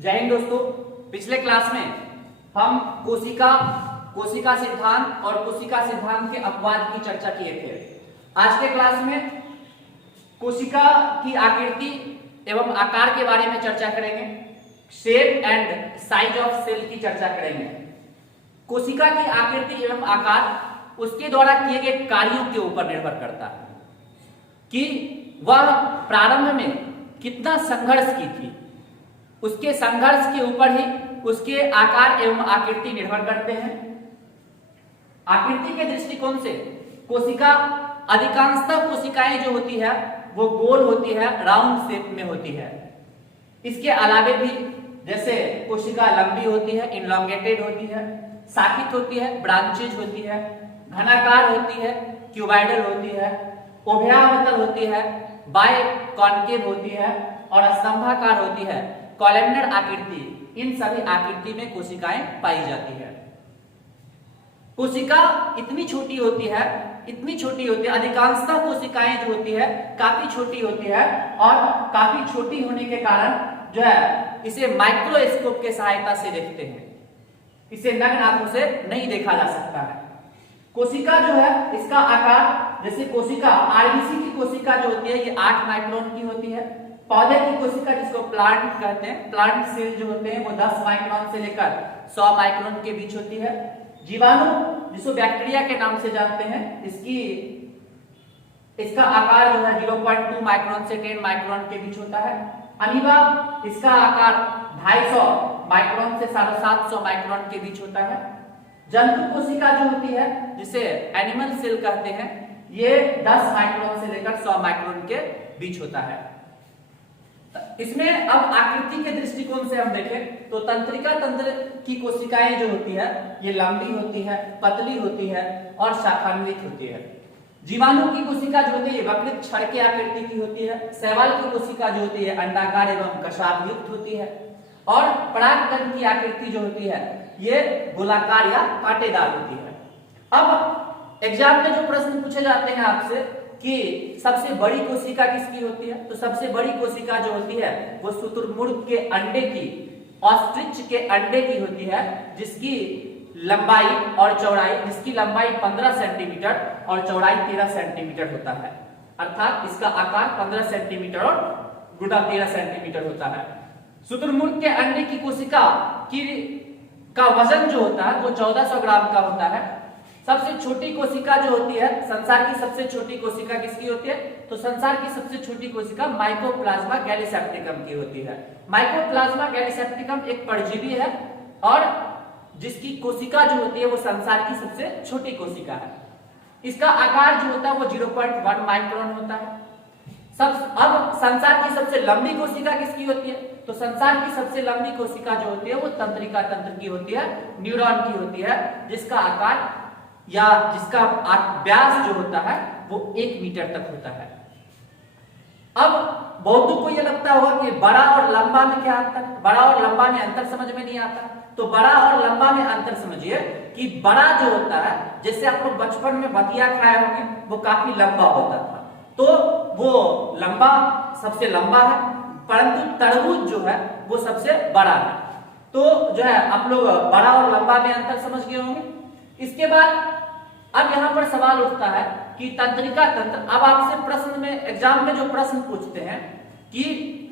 जय हिंद दोस्तों। पिछले क्लास में हम कोशिका सिद्धांत और कोशिका सिद्धांत के अपवाद की चर्चा किए थे। आज के क्लास में कोशिका की आकृति एवं आकार के बारे में चर्चा करेंगे। Shape and size of cell की चर्चा करेंगे। कोशिका की आकृति एवं आकार उसके द्वारा किए गए कार्यों के ऊपर निर्भर करता है कि वह प्रारंभ में कितना संघर्ष की थी। उसके संघर्ष के ऊपर ही उसके आकार एवं आकृति निर्भर करते हैं। आकृति के दृष्टिकोण से कोशिका अधिकांशतः कोशिकाएं जो होती है वो गोल होती है, राउंड शेप में होती है। इसके अलावे भी जैसे कोशिका लंबी होती है, इनलॉन्गेटेड होती है, शाखित होती है, ब्रांचेज होती है, घनाकार होती है, क्यूबॉइडल होती है, उभयावतल होती है, बाय कॉन्केव होती है और स्तंभाकार होती है। कॉलमनर आकृति, इन सभी आकृति में कोशिकाएं पाई जाती है। कोशिका इतनी छोटी होती है, अधिकांशतः कोशिकाएं जो होती है काफी छोटी होती है और काफी छोटी होने के कारण जो है इसे माइक्रोस्कोप के सहायता से देखते हैं। इसे नग्न आंखों से नहीं देखा जा सकता है। कोशिका जो है इसका आकार, जैसे कोशिका आरबीसी की कोशिका जो होती है ये 8 माइक्रोन की होती है। पौधे की कोशिका जिसको प्लांट कहते हैं, प्लांट सेल जो होते हैं वो 10 माइक्रोन से लेकर 100 माइक्रोन के बीच होती है। जीवाणु जिसको बैक्टीरिया के नाम से जानते हैं, इसका आकार जो है 0.2 माइक्रोन से 10 माइक्रोन के बीच होता है। अमीबा, इसका आकार 250 माइक्रोन से 750 माइक्रोन के बीच होता है। जंतु कोशिका जो होती है जिसे एनिमल सेल कहते हैं, ये 10 माइक्रोन से लेकर 100 माइक्रोन के बीच होता है। इसमें अब आकृति के दृष्टिकोण से हम देखें तो तंत्रिका तंत्र की कोशिकाएं जो होती है ये लंबी होती है, पतली होती है और शाखान्वित होती है। जीवाणु की कोशिका जो होती है वक्रित छड़ के आकृति की होती है। शैवाल की कोशिका जो होती है अंडाकार एवं कशाभ युक्त होती है और परागकण की आकृति जो होती है ये गोलाकार या कांटेदार होती है। अब एग्जाम में जो प्रश्न पूछे जाते हैं आपसे कि सबसे बड़ी कोशिका किसकी होती है, तो सबसे बड़ी कोशिका जो होती है वो शुतुरमुर्ग के अंडे की, ऑस्ट्रिच के अंडे की होती है, जिसकी लंबाई और चौड़ाई, जिसकी लंबाई 15 सेंटीमीटर और चौड़ाई 13 सेंटीमीटर होता है। अर्थात इसका आकार 15 सेंटीमीटर और गुना 13 सेंटीमीटर होता है। शुतुरमुर्ग के अंडे की कोशिका का वजन जो होता है वो 1400 ग्राम का होता है। सबसे छोटी कोशिका जो होती है, संसार की सबसे छोटी कोशिका किसकी होती है, तो संसार की सबसे छोटी कोशिका माइकोप्लाज्मा गैलीसेप्टिकम की होती है। माइकोप्लाज्मा गैलीसेप्टिकम एक परजीवी है और जिसकी कोशिका जो होती है वो संसार की सबसे छोटी कोशिका है। इसका आकार जो होता है वो 0.1 माइक्रोन होता है। अब संसार की सबसे लंबी कोशिका किसकी होती है, तो संसार की सबसे लंबी कोशिका जो होती है वो तंत्रिका तंत्र की होती है, न्यूरॉन की होती है, जिसका आकार या जिसका व्यास जो होता है वो 1 मीटर तक होता है। अब बहुतों को यह लगता होगा कि बड़ा और लंबा में क्या अंतर, बड़ा और लंबा में अंतर समझ में नहीं आता। तो बड़ा और लंबा में अंतर समझिए कि बड़ा जो होता है, जैसे आप लोग बचपन में बतिया खाए होंगे, वो काफी लंबा होता था, तो वो लंबा सबसे लंबा है, परंतु तरबूज जो है वो सबसे बड़ा है। तो जो है आप लोग बड़ा और लंबा में अंतर समझ गए होंगे। इसके बाद अब यहां पर सवाल उठता है कि तंत्रिका तंत्र, अब आपसे प्रश्न में, एग्जाम में जो प्रश्न पूछते हैं कि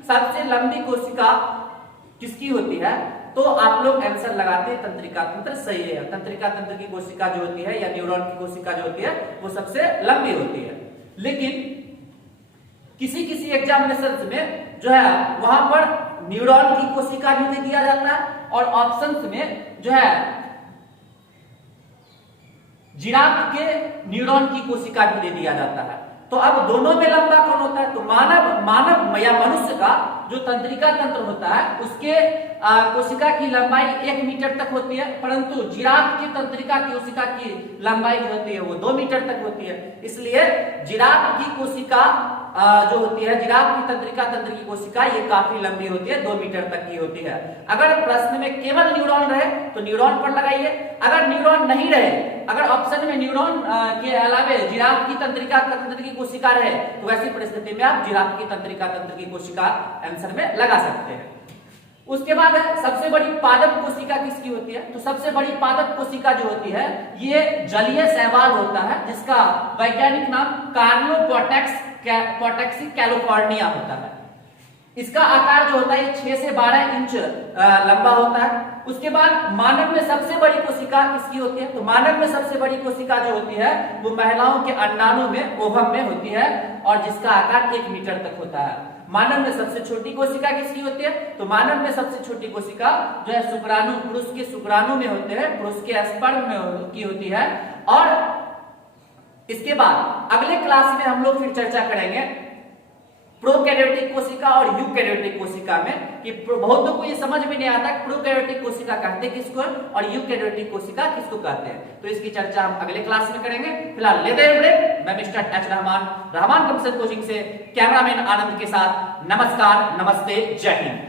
सबसे लंबी कोशिका किसकी होती है, तो आप लोग आंसर लगाते हैं तंत्रिका तंत्र सही है। तंत्रिका तंत्र की कोशिका जो होती है या न्यूरॉन की कोशिका जो होती है वो सबसे लंबी होती है। लेकिन किसी किसी एग्जामिनेशन में जो है वहां पर न्यूरॉन की कोशिका भी दे दिया जाता है और ऑप्शंस में जो है जिराफ के न्यूरॉन की कोशिका भी दे दिया जाता है। तो अब दोनों में लंबा कौन होता है, तो मानव या मनुष्य का जो तंत्रिका तंत्र होता है उसके कोशिका की लंबाई 1 मीटर तक होती है, परंतु जिराफ की तंत्रिका कोशिका की लंबाई जो होती है वो 2 मीटर तक होती है। इसलिए जिराफ की कोशिका जो होती है, जिराफ की तंत्रिका तंत्र की कोशिका ये काफी लंबी होती है, 2 मीटर तक की होती है। अगर प्रश्न में केवल न्यूरॉन रहे तो न्यूरॉन पर लगाइए, अगर न्यूरॉन नहीं रहे, अगर ऑप्शन में न्यूरॉन के अलावे जिराफ की तंत्रिका तंत्र की कोशिका रहे तो वैसी परिस्थिति में आप जिराफ की तंत्रिका तंत्र की कोशिका आंसर में लगा सकते हैं। उसके बाद सबसे बड़ी पादप कोशिका किसकी होती है? तो सबसे बड़ी पादप कोशिका जो होती है ये जलीय शैवाल होता है, जिसका वैज्ञानिक नाम कार्योपोटेक्सी कैलिफोर्निया होता है। इसका आकार जो होता है 6 से 12 इंच लंबा होता है। उसके बाद मानव में सबसे बड़ी कोशिका किसकी होती है? तो मानव में सबसे बड़ी कोशिका जो होती है वो महिलाओं के अंडाणु में, ओवम में होती है, और जिसका आकार 1 मीटर तक होता है। मानव में सबसे छोटी कोशिका किसकी होती है? तो मानव में सबसे छोटी कोशिका जो है शुक्राणु, पुरुष के शुक्राणु में होते हैं, पुरुष के स्पर्म में की होती है। और इसके बाद अगले क्लास में हम लोग फिर चर्चा करेंगे प्रोकैरियोटिक कोशिका और यूकैरियोटिक कोशिका में, कि बहुतों को ये समझ में नहीं आता प्रोकैरियोटिक कोशिका कहते हैं किसको और यूकैरियोटिक कोशिका किसको कहते हैं। तो इसकी चर्चा हम अगले क्लास में करेंगे। फिलहाल लेते हैं ब्रेक। मैं mister H Rahman computer coaching से कैमरामैन आनंद के साथ नमस्कार, नमस्ते, जय हिंद।